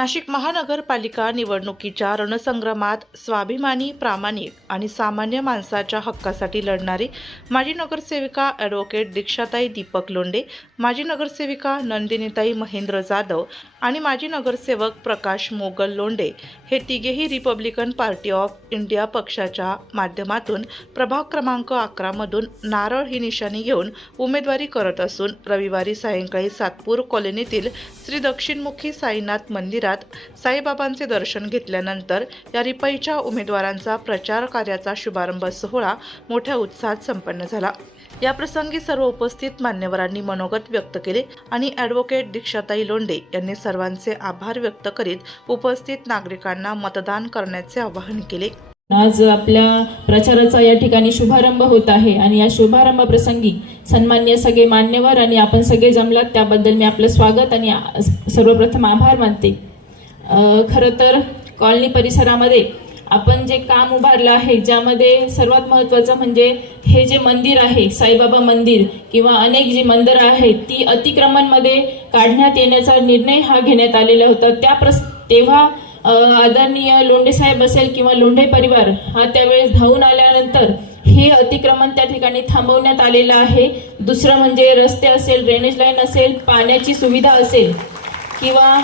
नाशिक महानगरपालिका निवडणुकीच्या रणसंग्रामात स्वाभिमानी, प्रामाणिक आणि सामान्य माणसाच्या हक्कासाठी लढणारी माजी नगरसेविका ॲडव्होकेट दीक्षाताई दीपक लोंढे, माजी नगरसेविका नंदिनीताई महेंद्र जाधव आणि माजी नगरसेवक प्रकाश मोगल लोंढे हे तिघेही रिपब्लिकन पार्टी ऑफ इंडिया पक्षाच्या माध्यमातून प्रभाग क्रमांक 11 मधून नारळ ही निशाणी घेऊन उमेदवारी करत असून रविवारी सायंकाळी सातपूर कॉलनीतील श्री दक्षिणमुखी साईनाथ मंदिरात साईबाबांचे दर्शन घेतल्यानंतर या रिपाईच्या उमेदवारांचा प्रचार कार्याचा शुभारंभ सोहळा मोठ्या उत्साहात संपन्न झाला। या प्रसंगी सर्व उपस्थित मान्यवरांनी मनोगत व्यक्त केले आणि ॲडव्होकेट दीक्षाताई लोंढे यांनी सर्वांचे आभार व्यक्त करीत उपस्थित नागरिकांना मतदान करण्याचे आवाहन केले। आज आपल्या प्रचाराचा या ठिकाणी शुभारंभ होत आहे आणि या शुभारंभ प्रसंगी सन्माननीय सगळे मान्यवर आणि आपण सगळे जमलात त्याबद्दल मी आपलं स्वागत आणि सर्वप्रथम आभार मानते। खरं तर कॉलनी परिसरामध्ये आपण जे काम उभारलं आहे ज्यामध्ये सर्वात महत्त्वाचं म्हणजे हे जे मंदिर आहे साईबाबा मंदिर किंवा अनेक जी मंदिरं आहेत ती अतिक्रमणमध्ये काढण्यात येण्याचा निर्णय हा घेण्यात आलेला होता। तेव्हा आदरणीय लोंढे साहेब असेल किंवा लोंढे परिवार हा त्यावेळेस धावून आल्यानंतर हे अतिक्रमण त्या ठिकाणी थांबवण्यात आलेलं आहे। दुसरं म्हणजे रस्ते असेल, ड्रेनेज लाईन असेल, पाण्याची सुविधा असेल किंवा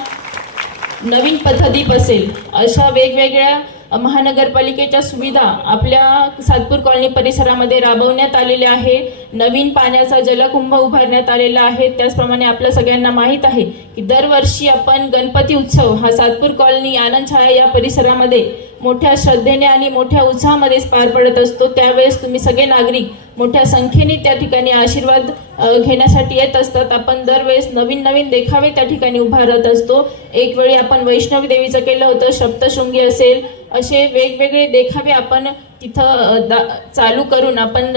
नवीन पथदीप असेल, अशा वेगवेगळ्या महानगरपालिकेच्या सुविधा आपल्या सातपूर कॉलनी परिसरामध्ये राबवण्यात आलेल्या आहे। नवीन पाण्याचा जलकुंभ उभारण्यात आलेला आहे। त्याचप्रमाणे आपल्या सगळ्यांना माहीत आहे की दरवर्षी आपण गणपती उत्सव हा सातपूर कॉलनी आनंदछाया या परिसरामध्ये मोठ्या श्रद्धेने आणि मोठ्या उत्साहामध्ये पार पडत असतो। त्यावेळेस तुम्ही सगळे नागरिक मोठ्या संख्येने त्या ठिकाणी आशीर्वाद घेण्यासाठी येत असतात। आपण दरवेळेस नवीन नवीन देखावे त्या ठिकाणी उभारत असतो। एक वेळी आपण वैष्णवी देवीचं केलं होतं, सप्तशृंगी असेल, असे वेगवेगळे देखावे आपण तिथं चालू करून आपण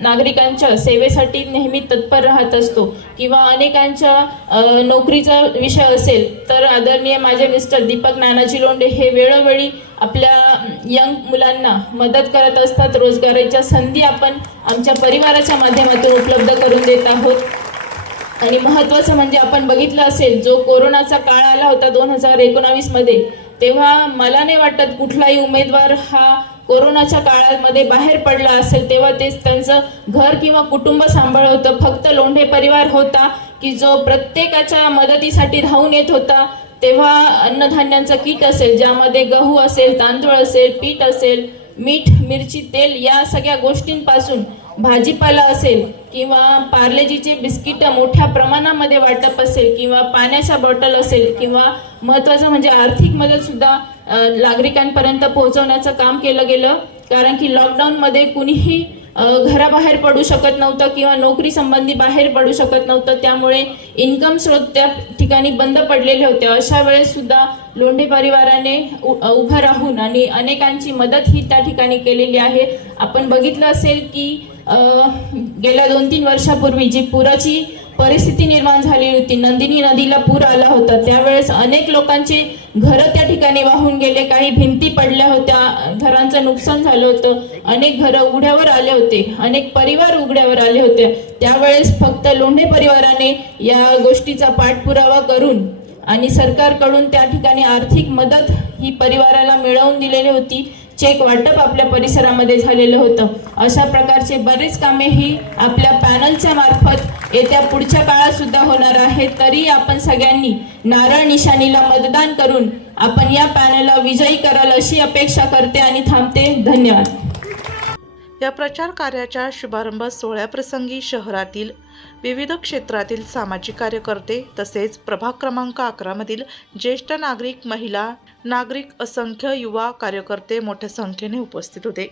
नागरिकांच्या सेवेसाठी नेहमी तत्पर राहत असतो। किंवा अनेकांच्या नोकरीचा विषय असेल तर आदरणीय माझे मिस्टर दीपक नानाजी लोंढे हे वेळोवेळी आपल्या यंग मुलांना मदत करत असतात। रोजगाराच्या संधी आपण आमच्या परिवाराच्या माध्यमातून उपलब्ध करून देत आहोत। आणि महत्त्वाचं म्हणजे आपण बघितलं असेल जो कोरोनाचा काळ आला होता 2019 मध्ये, तेव्हा मला नाही वाटत कुठलाही उमेदवार हा कोरोनाच्या काळामध्ये बाहेर पडला असेल तेव्हा तेच त्यांचं घर किंवा कुटुंब सांभाळत होतं। फक्त लोंढे परिवार होता की जो प्रत्येकाच्या मदतीसाठी धावून येत होता। तेव्हा अन्नधान्यांचं किट असेल ज्यामध्ये गहू असेल, तांदूळ असेल, पीठ असेल, मीठ, मिरची, तेल या सगळ्या गोष्टींपासून भाजीपाला असेल किंवा पार्लेजीचे बिस्किट मोठ्या प्रमाणामध्ये वाटप असेल किंवा पाण्याच्या बॉटल असेल किंवा महत्त्वाचं म्हणजे आर्थिक मदत सुद्धा नागरिकांपर्यंत पोहोचवण्याचं काम केलं गेलं। कारण की लॉकडाऊनमध्ये कुणीही घराबाहेर पडू शकत नव्हतं किंवा नोकरी संबंधी बाहेर पडू शकत नव्हतं, त्यामुळे इन्कम स्रोत त्या ठिकाणी बंद पडलेले होते। अशा वेळेस सुद्धा लोंढे परिवाराने उभं राहून आणि अनेकांची मदत ही त्या ठिकाणी केलेली आहे। आपण बघितलं असेल की गेल्या 2-3 वर्षापूर्वी जी पुराची परिस्थिती निर्माण झाली होती, नंदिनी नदीला पूर आला होता, त्यावेळेस अनेक लोकांचे घरं त्या ठिकाणी वाहून गेले, काही भिंती पडल्या होत्या, घरांचं नुकसान झालं होतं, अनेक घरं उघड्यावर आले होते, अनेक परिवार उघड्यावर आले होते। त्यावेळेस फक्त लोंढे परिवाराने या गोष्टीचा पाठपुरावा करून आणि सरकारकडून त्या ठिकाणी आर्थिक मदत ही परिवाराला मिळवून दिलेली होती। चेक वाटप आपल्या परिसरामध्ये झालेलं होतं। अशा प्रकारचे बरेच कामे ही आपल्या पॅनलच्या मार्फत येत्या पुढच्या काळात सुद्धा होणार आहेत। तरी आपण सगळ्यांनी नारळ निशाणीला मतदान करून आपण या पॅनलला विजयी कराल अशी अपेक्षा करते आणि थांबते। धन्यवाद। या प्रचार कार्याच्या शुभारंभ सोहळ्याप्रसंगी शहरातील विविध क्षेत्रातील सामाजिक कार्यकर्ते तसेच प्रभाग क्रमांक 11 मधील ज्येष्ठ नागरिक, महिला नागरिक, असंख्य युवा कार्यकर्ते मोठ्या संख्येने उपस्थित होते।